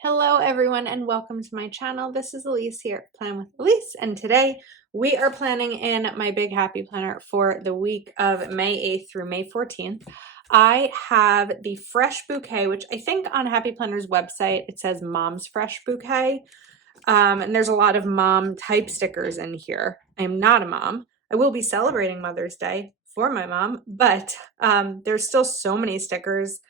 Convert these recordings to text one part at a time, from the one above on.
Hello everyone and welcome to my channel. This is Elise here at Plan with Elise, and today we are planning in my Big Happy Planner for the week of May 8th through May 14th. I have the Fresh Bouquet, which I think on Happy Planner's website it says Mom's Fresh Bouquet, and there's a lot of mom type stickers in here. I am not a mom. I will be celebrating Mother's Day for my mom, but there's still so many stickers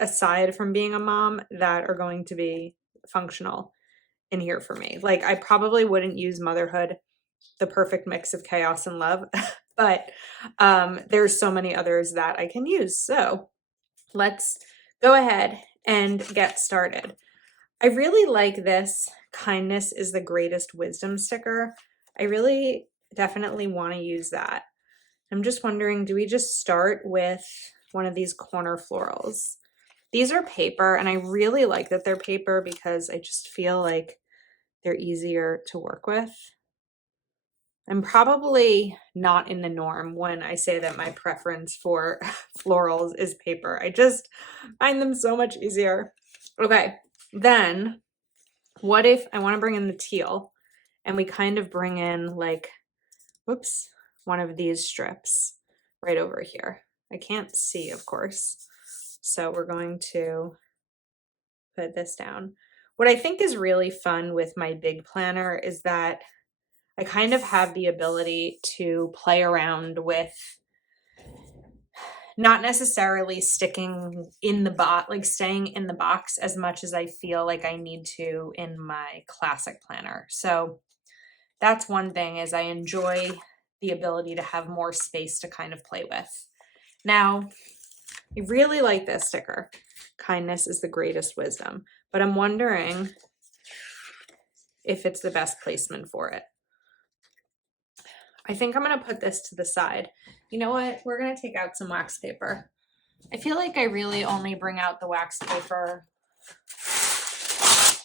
aside from being a mom that are going to be functional in here for me. Like, I probably wouldn't use motherhood, the perfect mix of chaos and love, but there's so many others that I can use. So let's go ahead and get started. I really like this kindness is the greatest wisdom sticker. I really definitely want to use that. I'm just wondering, do we just start with one of these corner florals? These are paper, and I really like that they're paper because I just feel like they're easier to work with. I'm probably not in the norm when I say that my preference for florals is paper. I just find them so much easier. Okay, then what if I want to bring in the teal and we kind of bring in like, whoops, one of these strips right over here. I can't see, of course. So we're going to put this down. What I think is really fun with my big planner is that I kind of have the ability to play around with not necessarily sticking in the box, like staying in the box as much as I feel like I need to in my classic planner. So that's one thing, is I enjoy the ability to have more space to kind of play with. Now, I really like this sticker. Kindness is the greatest wisdom, but I'm wondering if it's the best placement for it. I think I'm going to put this to the side. You know what? We're going to take out some wax paper. I feel like I really only bring out the wax paper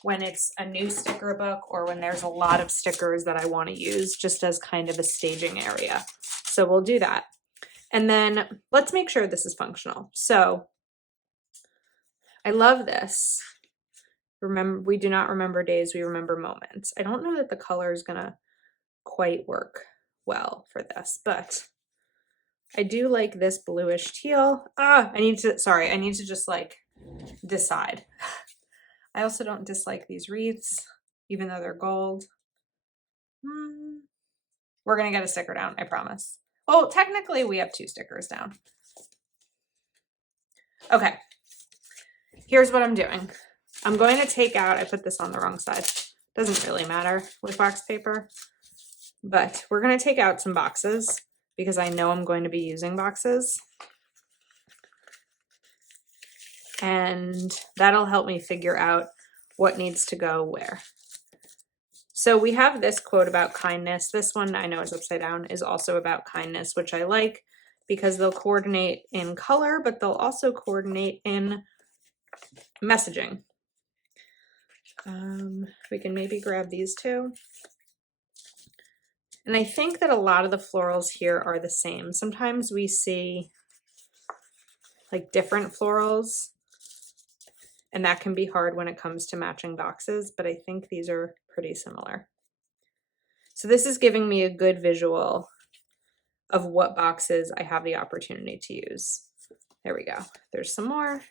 when it's a new sticker book or when there's a lot of stickers that I want to use just as kind of a staging area. So we'll do that. And then let's make sure this is functional. So I love this. Remember, we do not remember days, we remember moments. I don't know that the color is going to quite work well for this, but I do like this bluish teal. I need to just like decide. I also don't dislike these wreaths, even though they're gold. We're gonna get a sticker down, I promise. Well, technically we have 2 stickers down. Okay, here's what I'm doing. I'm going to take out, I put this on the wrong side. Doesn't really matter with wax paper, but we're gonna take out some boxes because I know I'm going to be using boxes. And that'll help me figure out what needs to go where. So we have this quote about kindness. This one, I know is upside down, is also about kindness, which I like because they'll coordinate in color, but they'll also coordinate in messaging. We can maybe grab these 2. And I think that a lot of the florals here are the same. Sometimes we see like different florals, and that can be hard when it comes to matching boxes, but I think these are pretty similar. So this is giving me a good visual of what boxes I have the opportunity to use. There we go. There's some more.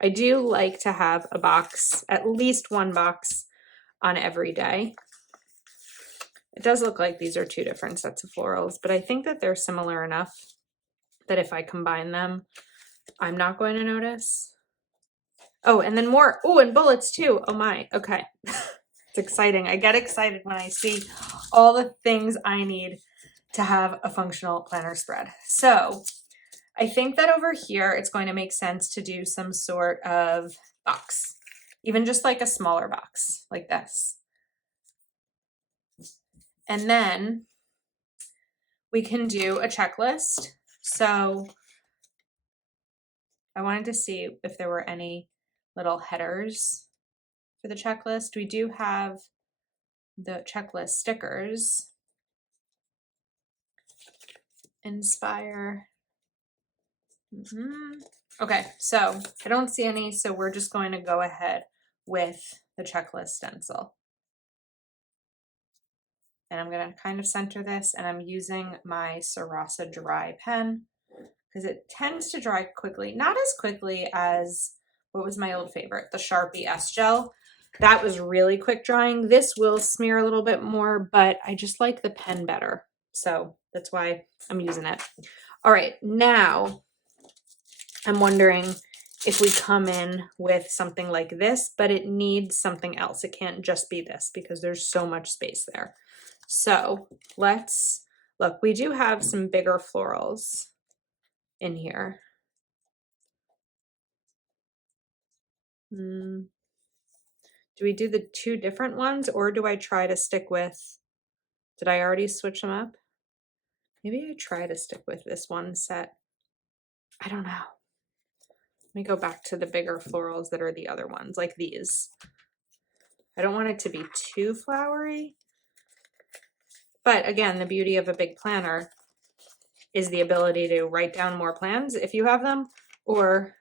I do like to have a box, at least one box on every day. It does look like these are 2 different sets of florals, but I think that they're similar enough that if I combine them, I'm not going to notice. Oh, and then more. Oh, and bullets too. Oh my. Okay. It's exciting. I get excited when I see all the things I need to have a functional planner spread. So I think that over here, it's going to make sense to do some sort of box, even just like a smaller box like this. And then we can do a checklist. So I wanted to see if there were any little headers for the checklist. We do have the checklist stickers. Inspire. Okay, so I don't see any, so we're just going to go ahead with the checklist stencil. And I'm going to kind of center this, and I'm using my Sarasa dry pen because it tends to dry quickly. Not as quickly as, what was my old favorite? The Sharpie S-Gel. That was really quick drying. This will smear a little bit more, but I just like the pen better. So that's why I'm using it. All right, now I'm wondering if we come in with something like this, but it needs something else. It can't just be this because there's so much space there. So let's look, we do have some bigger florals in here. Do we do the two different ones, or do I try to stick with, did I already switch them up? Maybe I try to stick with this one set. I don't know. Let me go back to the bigger florals that are the other ones, like these. I don't want it to be too flowery. But again, the beauty of a big planner is the ability to write down more plans if you have them, or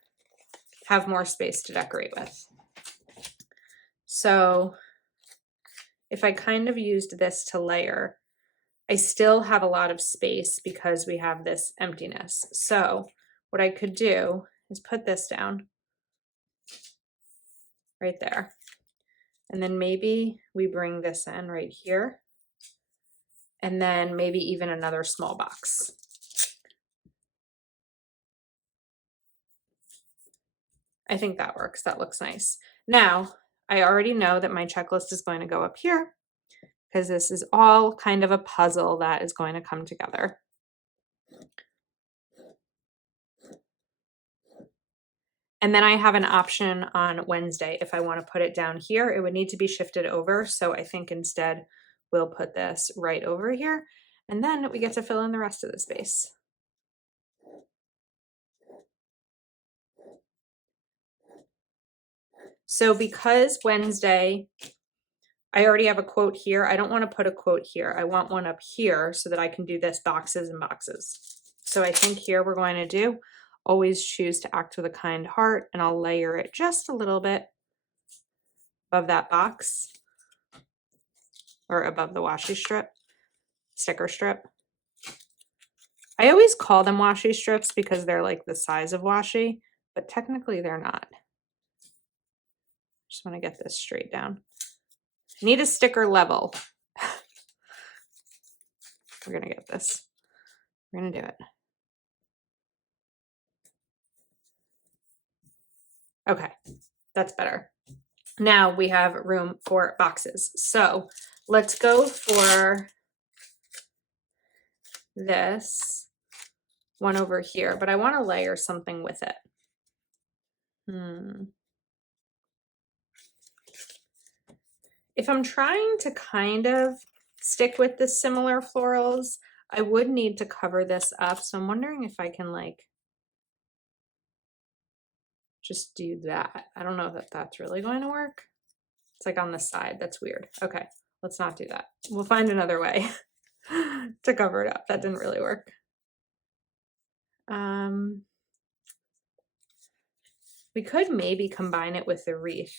have more space to decorate with. So if I kind of used this to layer, I still have a lot of space because we have this emptiness. So what I could do is put this down right there. And then maybe we bring this in right here. And then maybe even another small box. I think that works. That looks nice. Now, I already know that my checklist is going to go up here because this is all kind of a puzzle that is going to come together. And then I have an option on Wednesday. If I want to put it down here, it would need to be shifted over. So I think instead we'll put this right over here, and then we get to fill in the rest of the space. So because Wednesday, I already have a quote here. I don't want to put a quote here. I want one up here so that I can do this boxes and boxes. So I think here we're going to do, always choose to act with a kind heart, and I'll layer it just a little bit above that box, or above the washi strip, sticker strip. I always call them washi strips because they're like the size of washi, but technically they're not. Just want to get this straight down. I need a sticker level. We're going to get this. We're going to do it. Okay, that's better. Now we have room for boxes. So let's go for this one over here, but I want to layer something with it. If I'm trying to kind of stick with the similar florals, I would need to cover this up. So I'm wondering if I can like just do that. I don't know that that's really going to work. It's like on the side. That's weird. Okay, let's not do that. We'll find another way to cover it up. That didn't really work. We could maybe combine it with the wreath.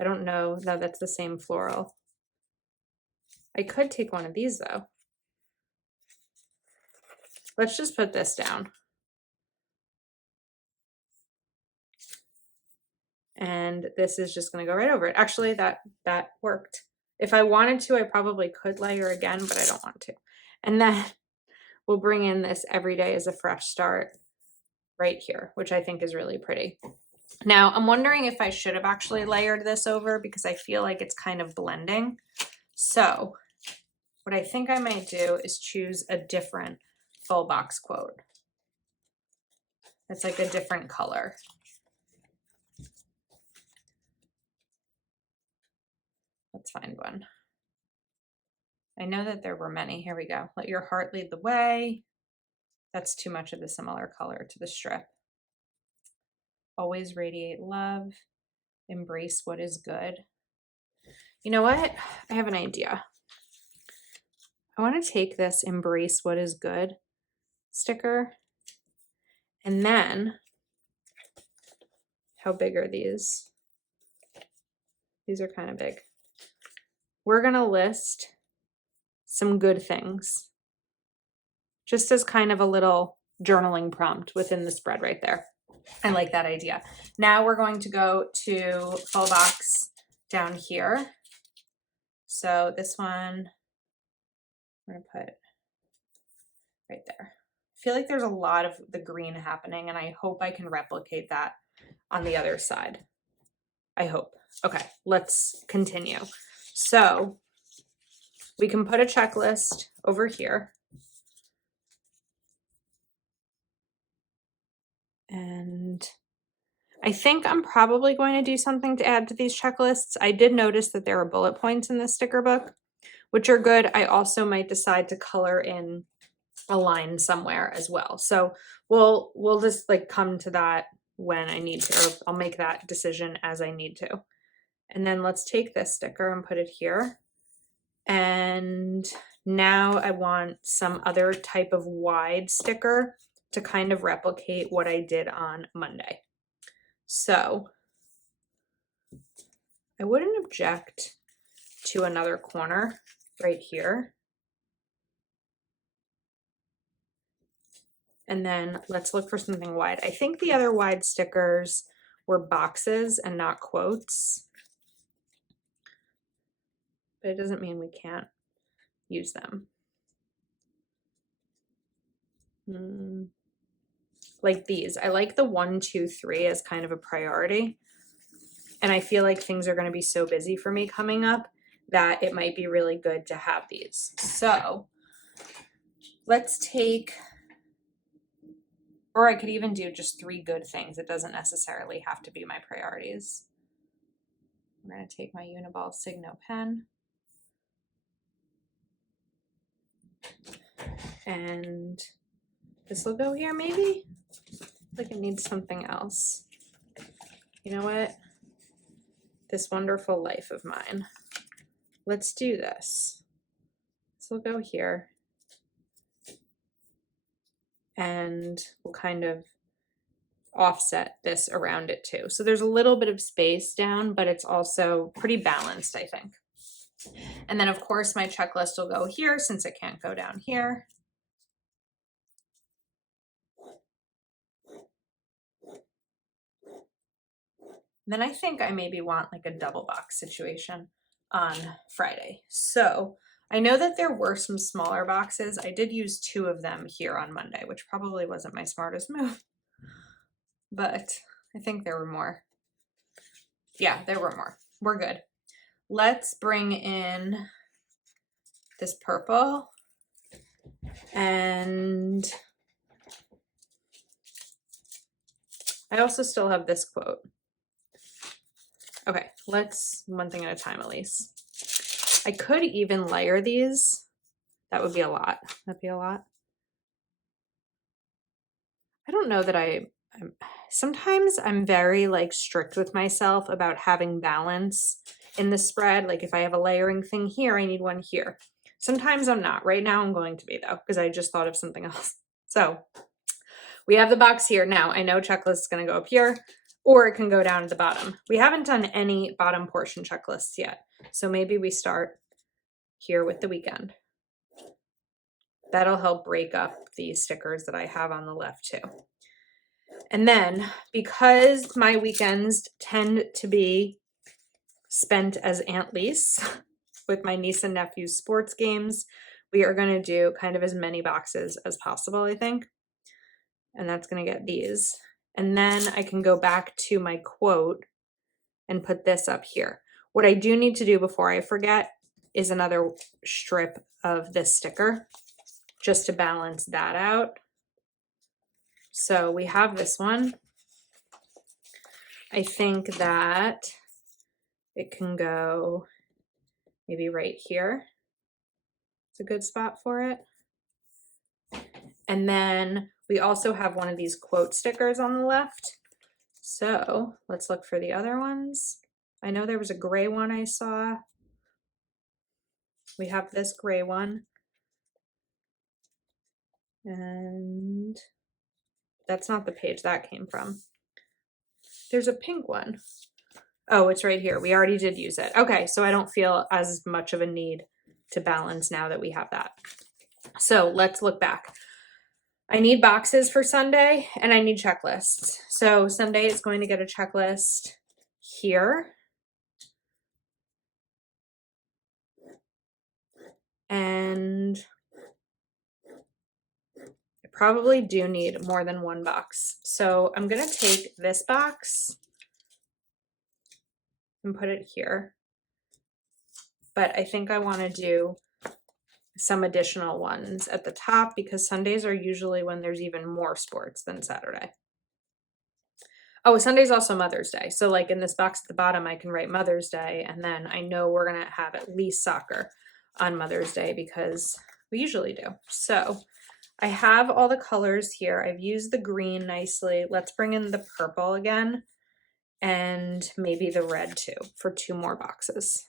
I don't know that that's the same floral. I could take one of these though. Let's just put this down. And this is just going to go right over it. Actually, that worked. If I wanted to, I probably could layer again, but I don't want to. And then we'll bring in this every day as a fresh start right here, which I think is really pretty. Now, I'm wondering if I should have actually layered this over because I feel like it's kind of blending. So what I think I might do is choose a different full box quote. It's like a different color. Let's find one. I know that there were many. Here we go. Let your heart lead the way. That's too much of the similar color to the strip. Always radiate love. Embrace what is good. You know what? I have an idea. I want to take this embrace what is good sticker, and then How big are these? These are kind of big. We're going to list some good things, just as kind of a little journaling prompt within the spread right there. I like that idea. Now we're going to go to full box down here. So this one, we're going to put right there. I feel like there's a lot of the green happening, and I hope I can replicate that on the other side. I hope. Okay, let's continue. So we can put a checklist over here. And I think I'm probably going to do something to add to these checklists. I did notice that there are bullet points in the sticker book, which are good. I also might decide to color in a line somewhere as well. So we'll just like come to that when I need to, or I'll make that decision as I need to. And then let's take this sticker and put it here. And now I want some other type of wide sticker to kind of replicate what I did on Monday. So I wouldn't object to another corner right here. And then let's look for something wide. I think the other wide stickers were boxes and not quotes. But it doesn't mean we can't use them. Like these. I like the 1, 2, 3 as kind of a priority. And I feel like things are going to be so busy for me coming up that it might be really good to have these. So let's take, or I could even do just 3 good things. It doesn't necessarily have to be my priorities. I'm going to take my Uniball Signo pen. And this will go here maybe? Like it needs something else. You know what? This wonderful life of mine. Let's do this. This will go here. And we'll kind of offset this around it too. So there's a little bit of space down, but it's also pretty balanced, I think. And then of course my checklist will go here since it can't go down here. Then I think I maybe want like a double box situation on Friday. So I know that there were some smaller boxes. I did use 2 of them here on Monday, which probably wasn't my smartest move, but I think there were more. Yeah, there were more. We're good. Let's bring in this purple, and I also still have this quote. Okay, let's one thing at a time, Elise. I could even layer these. That would be a lot. That'd be a lot. I don't know that sometimes I'm very like strict with myself about having balance in the spread. Like if I have a layering thing here, I need one here. Sometimes I'm not. Right now I'm going to be though, because I just thought of something else. So we have the box here. Now I know checklist is going to go up here, or it can go down at the bottom. We haven't done any bottom portion checklists yet. So maybe we start here with the weekend. That'll help break up the stickers that I have on the left too. And then because my weekends tend to be spent as Aunt Lise with my niece and nephew's sports games, we are going to do kind of as many boxes as possible, I think. And that's going to get these. And then I can go back to my quote and put this up here. What I do need to do before I forget is another strip of this sticker just to balance that out. So we have this one. I think that it can go maybe right here. It's a good spot for it. And then we also have one of these quote stickers on the left. So let's look for the other ones. I know there was a gray one I saw. We have this gray one. And that's not the page that came from. There's a pink one. Oh, it's right here. We already did use it. Okay, so I don't feel as much of a need to balance now that we have that. So let's look back. I need boxes for Sunday and I need checklists. So Sunday is going to get a checklist here. And I probably do need more than one box. So I'm going to take this box and put it here. But I think I want to do some additional ones at the top because Sundays are usually when there's even more sports than Saturday. Oh, Sunday's also Mother's Day. So like in this box at the bottom, I can write Mother's Day. And then I know we're going to have at least soccer on Mother's Day because we usually do. So I have all the colors here. I've used the green nicely. Let's bring in the purple again and maybe the red too for 2 more boxes.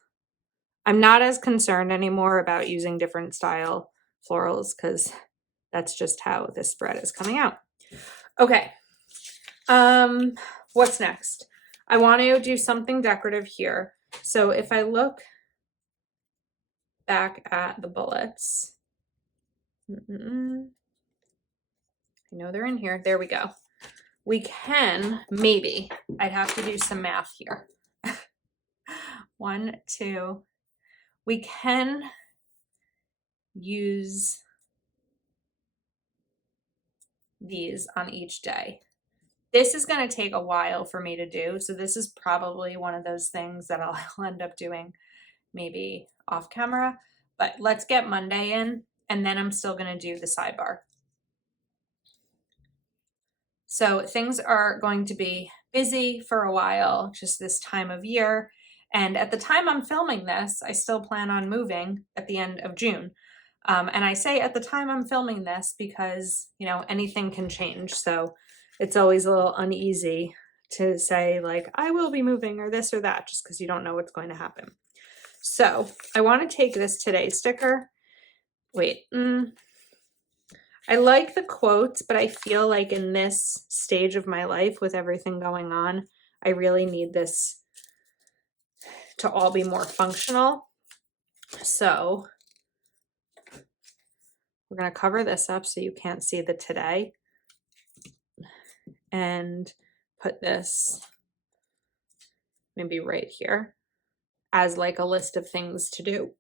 I'm not as concerned anymore about using different style florals because that's just how this spread is coming out. Okay. What's next? I want to do something decorative here. So if I look back at the bullets, I know they're in here. There we go. We can, maybe, I'd have to do some math here. 1, 2. We can use these on each day. This is going to take a while for me to do. So this is probably one of those things that I'll end up doing maybe off camera, but let's get Monday in and then I'm still going to do the sidebar. So things are going to be busy for a while, just this time of year. And at the time I'm filming this, I still plan on moving at the end of June. And I say at the time I'm filming this because, you know, anything can change. So it's always a little uneasy to say like, I will be moving or this or that, just because you don't know what's going to happen. So I want to take this today sticker. Wait, I like the quotes, but I feel like in this stage of my life with everything going on, I really need this to all be more functional. So we're going to cover this up so you can't see the today and put this maybe right here as like a list of things to do.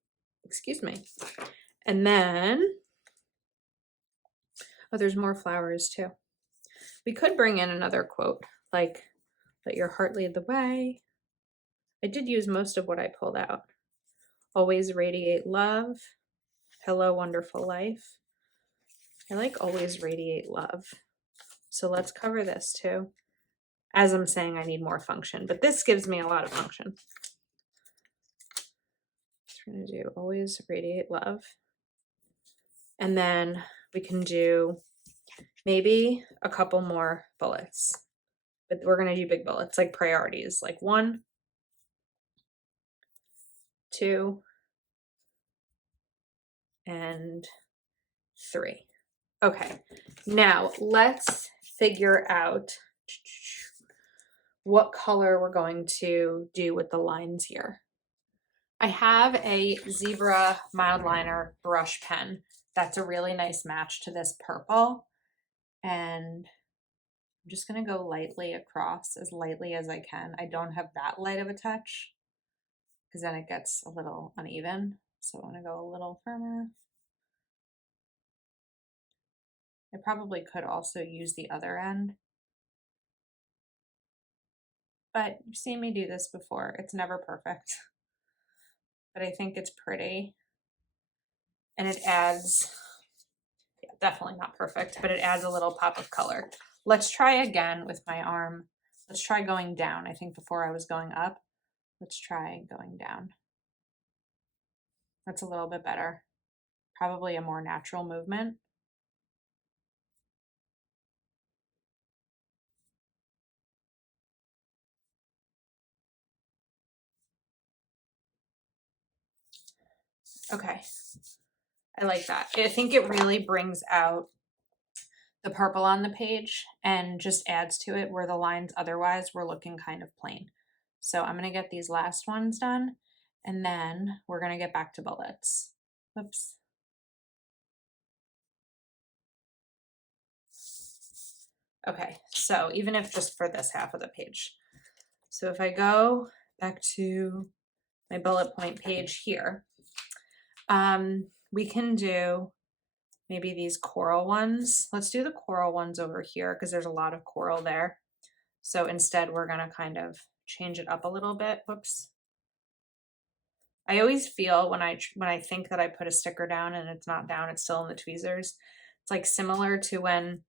Excuse me. And then, oh, there's more flowers too. We could bring in another quote, like, let your heart lead the way. I did use most of what I pulled out. Always radiate love. Hello, wonderful life. I like always radiate love. So let's cover this too. As I'm saying, I need more function, but this gives me a lot of function. We're going to do always radiate love. And then we can do maybe a couple more bullets, but we're going to do big bullets, like priorities, like 1, 2, and 3. Okay, now let's figure out what color we're going to do with the lines here. I have a Zebra Mildliner brush pen. That's a really nice match to this purple. And I'm just going to go lightly across, as lightly as I can. I don't have that light of a touch because then it gets a little uneven. So I want to go a little firmer. I probably could also use the other end. But you've seen me do this before. It's never perfect. But I think it's pretty. And it adds, yeah, definitely not perfect, but it adds a little pop of color. Let's try again with my arm. Let's try going down. I think before I was going up. Let's try going down. That's a little bit better. Probably a more natural movement. Okay, I like that. I think it really brings out the purple on the page and just adds to it where the lines otherwise were looking kind of plain. So I'm going to get these last ones done and then we're going to get back to bullets. Oops. Okay, so even if just for this half of the page. So if I go back to my bullet point page here, we can do maybe these coral ones. Let's do the coral ones over here because there's a lot of coral there. So instead we're gonna kind of change it up a little bit. Whoops. I always feel when I think that I put a sticker down and it's not down, it's still in the tweezers. It's like similar to when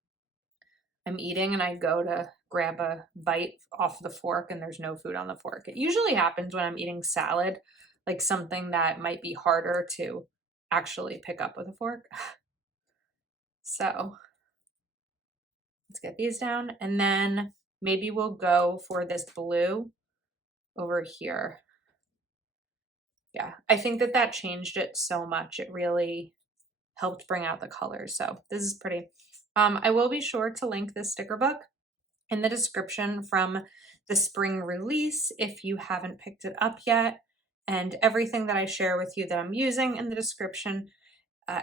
I'm eating and I go to grab a bite off the fork and there's no food on the fork. It usually happens when I'm eating salad, like something that might be harder to actually pick up with a fork. So let's get these down and then maybe we'll go for this blue over here. Yeah, I think that changed it so much. It really helped bring out the colors. So this is pretty. I will be sure to link this sticker book in the description from the spring release if you haven't picked it up yet. And everything that I share with you that I'm using in the description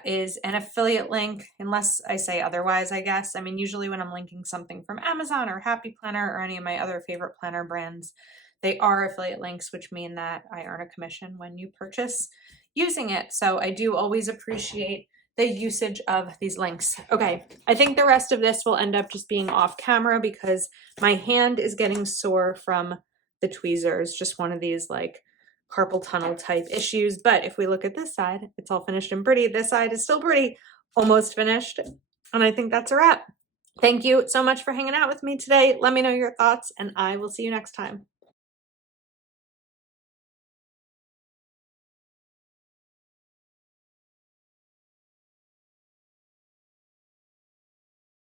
is an affiliate link, unless I say otherwise, I guess. I mean, usually when I'm linking something from Amazon or Happy Planner or any of my other favorite planner brands, they are affiliate links, which mean that I earn a commission when you purchase using it. So I do always appreciate the usage of these links. Okay, I think the rest of this will end up just being off camera because my hand is getting sore from the tweezers, just one of these like carpal tunnel type issues. But if we look at this side, it's all finished and pretty. This side is still pretty, almost finished. And I think that's a wrap. Thank you so much for hanging out with me today. Let me know your thoughts and I will see you next time.